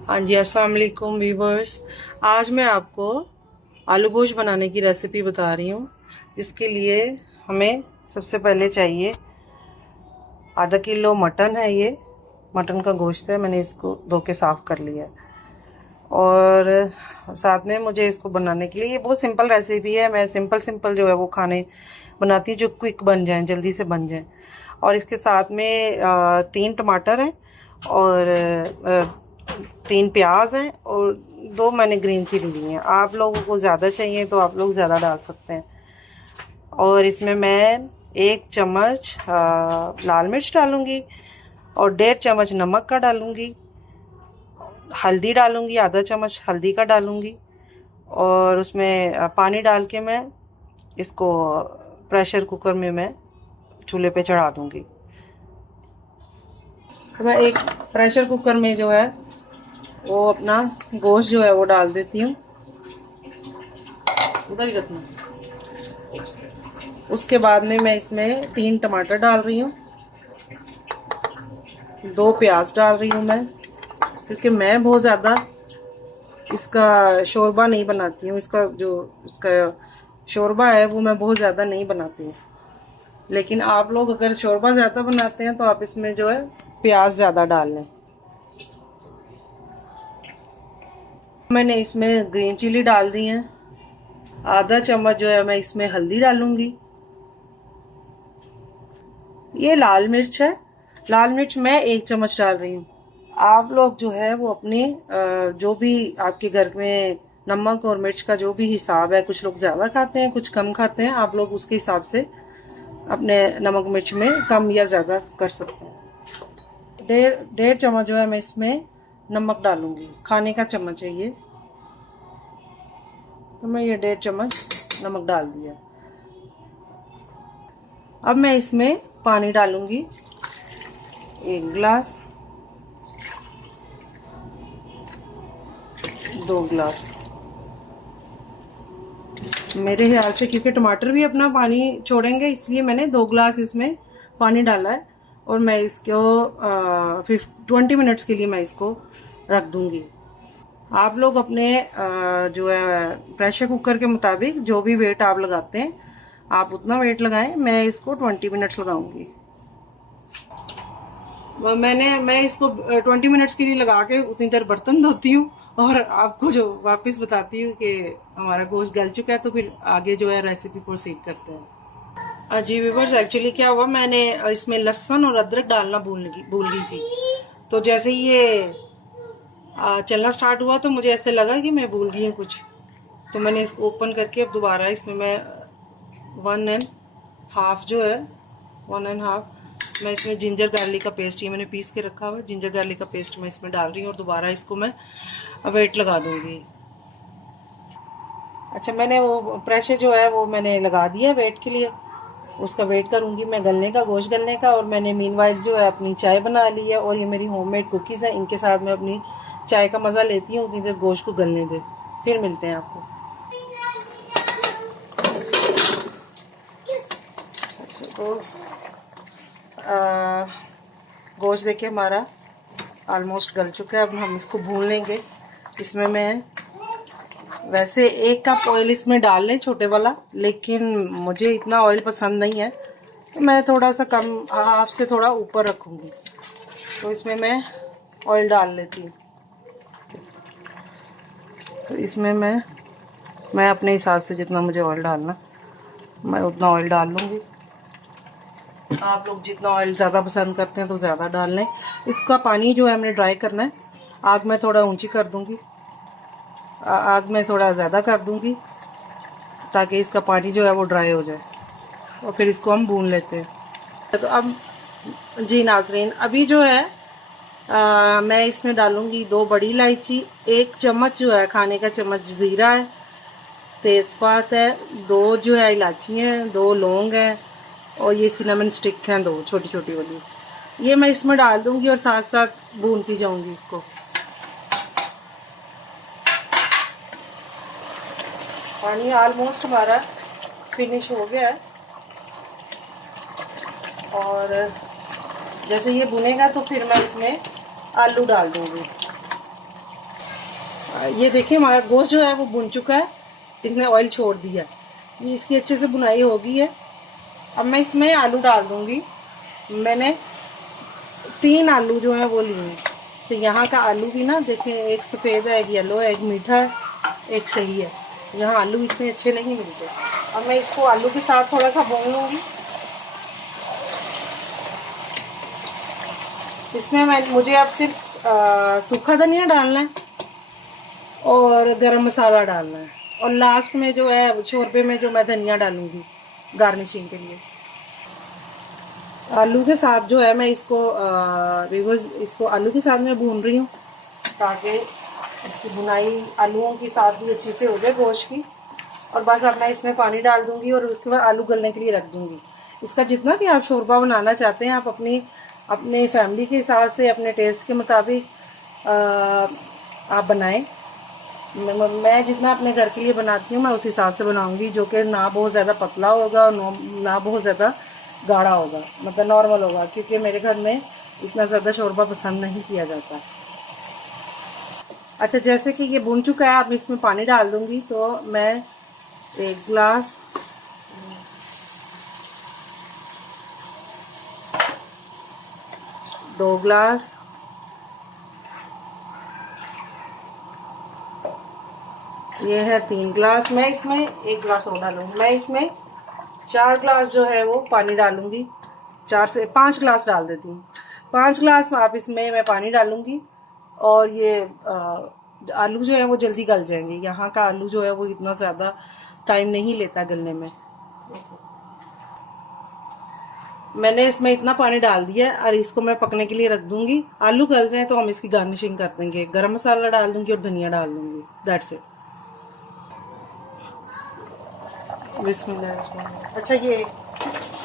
हाँ जी, अस्सलाम वालेकुम व्यूवर्स। आज मैं आपको आलू गोश्त बनाने की रेसिपी बता रही हूँ, जिसके लिए हमें सबसे पहले चाहिए आधा किलो मटन है। ये मटन का गोश्त है, मैंने इसको धो के साफ़ कर लिया है। और साथ में मुझे इसको बनाने के लिए, ये बहुत सिंपल रेसिपी है, मैं सिंपल जो है वो खाने बनाती हूँ जो क्विक बन जाएँ, जल्दी से बन जाएँ। और इसके साथ में 3 टमाटर हैं और 3 प्याज हैं और 2 मैंने ग्रीन चिली ली हैं। आप लोगों को ज़्यादा चाहिए तो आप लोग ज़्यादा डाल सकते हैं। और इसमें मैं 1 चम्मच लाल मिर्च डालूँगी और 1.5 चम्मच नमक का डालूँगी। हल्दी डालूँगी, आधा चम्मच हल्दी का डालूँगी। और उसमें पानी डाल के मैं इसको प्रेशर कुकर में मैं चूल्हे पे चढ़ा दूँगी। तो मैं एक प्रेशर कुकर में जो है वो अपना गोश्त जो है वो डाल देती हूँ, उधर ही रखना। उसके बाद में मैं इसमें 3 टमाटर डाल रही हूँ, 2 प्याज डाल रही हूँ मैं, क्योंकि मैं बहुत ज़्यादा इसका शोरबा नहीं बनाती हूँ। इसका शोरबा है वो मैं बहुत ज़्यादा नहीं बनाती हूँ। लेकिन आप लोग अगर शोरबा ज़्यादा बनाते हैं तो आप इसमें जो है प्याज ज़्यादा डाल लें। मैंने इसमें ग्रीन चिली डाल दी है, आधा चम्मच जो है मैं इसमें हल्दी डालूंगी। ये लाल मिर्च है, लाल मिर्च मैं 1 चम्मच डाल रही हूँ। आप लोग जो है वो अपने जो भी आपके घर में नमक और मिर्च का जो भी हिसाब है, कुछ लोग ज़्यादा खाते हैं कुछ कम खाते हैं, आप लोग उसके हिसाब से अपने नमक मिर्च में कम या ज़्यादा कर सकते हैं। डेढ़ चम्मच जो है मैं इसमें नमक डालूंगी, खाने का चम्मच है ये, तो मैं ये 1.5 चम्मच नमक डाल दिया। अब मैं इसमें पानी डालूंगी 1 गिलास, 2 गिलास मेरे ख्याल से, क्योंकि टमाटर भी अपना पानी छोड़ेंगे इसलिए मैंने 2 गिलास इसमें पानी डाला है। और मैं इसको 20 मिनट्स के लिए मैं इसको रख दूंगी। आप लोग अपने जो है प्रेशर कुकर के मुताबिक जो भी वेट आप लगाते हैं आप उतना वेट लगाएं। मैं इसको 20 मिनट्स लगाऊंगी। मैं इसको 20 मिनट्स के लिए लगा के उतनी देर बर्तन धोती हूँ और आपको जो वापस बताती हूँ कि हमारा गोश्त गल चुका है, तो फिर आगे जो है रेसिपी प्रोसीड करते हैं। जी व्यूवर्स, एक्चुअली क्या हुआ, मैंने इसमें लहसुन और अदरक डालना भूल गई थी। तो जैसे ही ये चलना स्टार्ट हुआ तो मुझे ऐसे लगा कि मैं भूल गई हूँ कुछ, तो मैंने इसको ओपन करके अब दोबारा इसमें मैं 1.5 जो है 1.5 मैं इसमें जिंजर गार्लिक का पेस्ट, ये मैंने पीस के रखा हुआ जिंजर गार्लिक का पेस्ट मैं इसमें डाल रही हूँ और दोबारा इसको मैं वेट लगा दूंगी। अच्छा, मैंने वो प्रेशर जो है वो मैंने लगा दिया वेट के लिए, उसका वेट करूंगी मैं गलने का, गोश्त गलने का। और मैंने मीनवाइल जो है अपनी चाय बना ली है और ये मेरी होममेड कुकीज़ हैं, इनके साथ मैं अपनी चाय का मज़ा लेती हूँ। उतनी देर गोश्त को गलने दे, फिर मिलते हैं आपको। अच्छा, तो गोश्त देखिए हमारा ऑलमोस्ट गल चुका है। अब हम इसको भून लेंगे। इसमें मैं वैसे 1 कप ऑयल इसमें डाल लें, छोटे वाला, लेकिन मुझे इतना ऑयल पसंद नहीं है तो मैं थोड़ा सा कम, हाफ से थोड़ा ऊपर रखूँगी। तो इसमें मैं ऑयल डाल लेती हूँ। तो इसमें मैं अपने हिसाब से जितना मुझे ऑयल डालना मैं उतना ऑयल डाल लूँगी। आप लोग जितना ऑयल ज़्यादा पसंद करते हैं तो ज़्यादा डाल लें। इसका पानी जो है हमने ड्राई करना है। आग मैं थोड़ा ऊंची कर दूँगी, आग में थोड़ा ज़्यादा कर दूँगी ताकि इसका पानी जो है वो ड्राई हो जाए और फिर इसको हम भून लेते हैं। तो अब जी नाजरीन, अभी जो है मैं इसमें डालूँगी 2 बड़ी इलायची, 1 चम्मच जो है खाने का चम्मच ज़ीरा है, तेज़पात है, 2 जो है इलायची हैं, 2 लौंग हैं और ये सिनेमन स्टिक हैं 2 छोटी छोटी वाली, ये मैं इसमें डाल दूँगी और साथ साथ भूनती जाऊँगी इसको। पानी ऑलमोस्ट हमारा फिनिश हो गया है और जैसे ये भुनेगा तो फिर मैं इसमें आलू डाल दूँगी। ये देखिए हमारा गोश्त जो है वो भुन चुका है, इसने ऑयल छोड़ दिया, ये इसकी अच्छे से भुनाई हो गई है। अब मैं इसमें आलू डाल दूंगी। मैंने 3 आलू जो है वो लिए हैं। तो यहाँ का आलू भी ना देखें, एक सफ़ेद है, एक येलो है, एक मीठा है, एक सही है। यहाँ आलू इतने अच्छे नहीं मिलते। अब मैं इसको आलू के साथ थोड़ा सा भून लूँगी। इसमें मुझे अब सिर्फ सूखा धनिया डालना है और गरम मसाला डालना है, और लास्ट में जो है शोरबे में जो मैं धनिया डालूंगी गार्निशिंग के लिए। आलू के साथ जो है मैं इसको आलू के साथ मैं भून रही हूँ, ताकि इसकी भुनाई आलूओं के साथ भी अच्छे से हो जाए गोश्त की। और बस अब मैं इसमें पानी डाल दूंगी और उसके बाद आलू गलने के लिए रख दूंगी। इसका जितना भी आप शोरबा बनाना चाहते हैं, आप अपने फैमिली के हिसाब से, अपने टेस्ट के मुताबिक आप बनाएं। मैं जितना अपने घर के लिए बनाती हूँ मैं उस हिसाब से बनाऊंगी, जो कि ना बहुत ज़्यादा पतला होगा और ना बहुत ज़्यादा गाढ़ा होगा, मतलब नॉर्मल होगा, क्योंकि मेरे घर में इतना ज़्यादा शोरबा पसंद नहीं किया जाता। अच्छा, जैसे कि ये भुन चुका है, अब इसमें पानी डाल दूंगी। तो मैं 1 गिलास, 2 गिलास, ये है 3 गिलास, मैं इसमें 1 गिलास और डालूंगी। मैं इसमें 4 गिलास जो है वो पानी डालूंगी। 4 से 5 गिलास डाल देती हूँ। 5 गिलास आप इसमें मैं पानी डालूंगी। और ये आलू जो है वो जल्दी गल जाएंगे। यहाँ का आलू जो है वो इतना ज़्यादा टाइम नहीं लेता गलने में। मैंने इसमें इतना पानी डाल दिया और इसको मैं पकने के लिए रख दूंगी। आलू गल जाए तो हम इसकी गार्निशिंग कर देंगे। गरम मसाला डाल दूंगी और धनिया डाल दूंगी। That's it. बिस्मिल्लाह। अच्छा, ये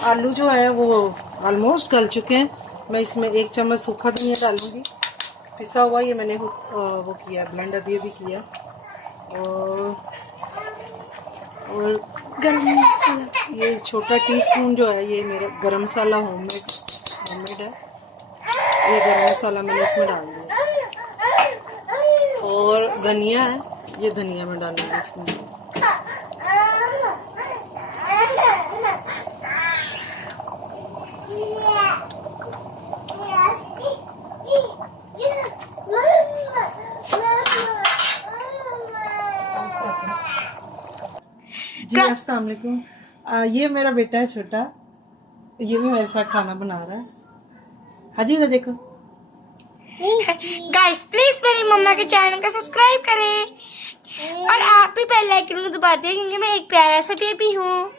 आलू जो है वो ऑलमोस्ट गल चुके हैं। मैं इसमें 1 चम्मच सूखा धनिया डालूंगी, पिसा हुआ। ये मैंने वो किया, ब्लेंड अभी किया। और गरम मसाला, ये छोटा टीस्पून जो है ये मेरा गरम मसाला होममेड है। ये गरम मसाला मैंने इसमें डाल दिया। और धनिया है, ये धनिया में डालूंगी इसमें। जी अस्सलाम वालेकुम। ये मेरा बेटा है छोटा, ये भी मेरे साथ खाना बना रहा है। हाजी ना देखो गाइस, प्लीज मेरी मम्मा के चैनल को सब्सक्राइब करें और आप भी बेल आइकन को दबा दें, क्योंकि मैं एक प्यारा सा बेबी हूँ।